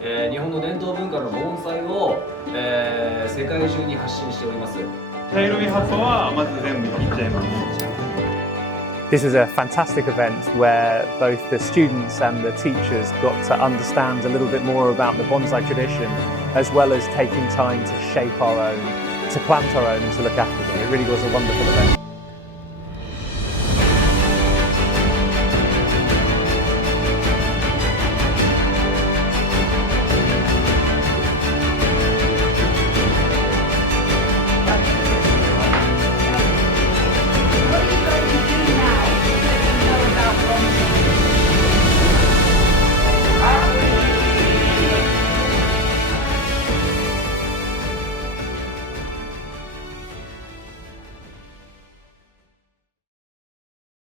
日本の伝統文化の盆栽を、世界中に発信しております。茶色い葉っぱはまず全部切っちゃいます。This was a fantastic event where both the students and the teachers got to understand a little bit more about the bonsai tradition, as well as taking time to shape our own, to plant our own and to look after them. It really was a wonderful event.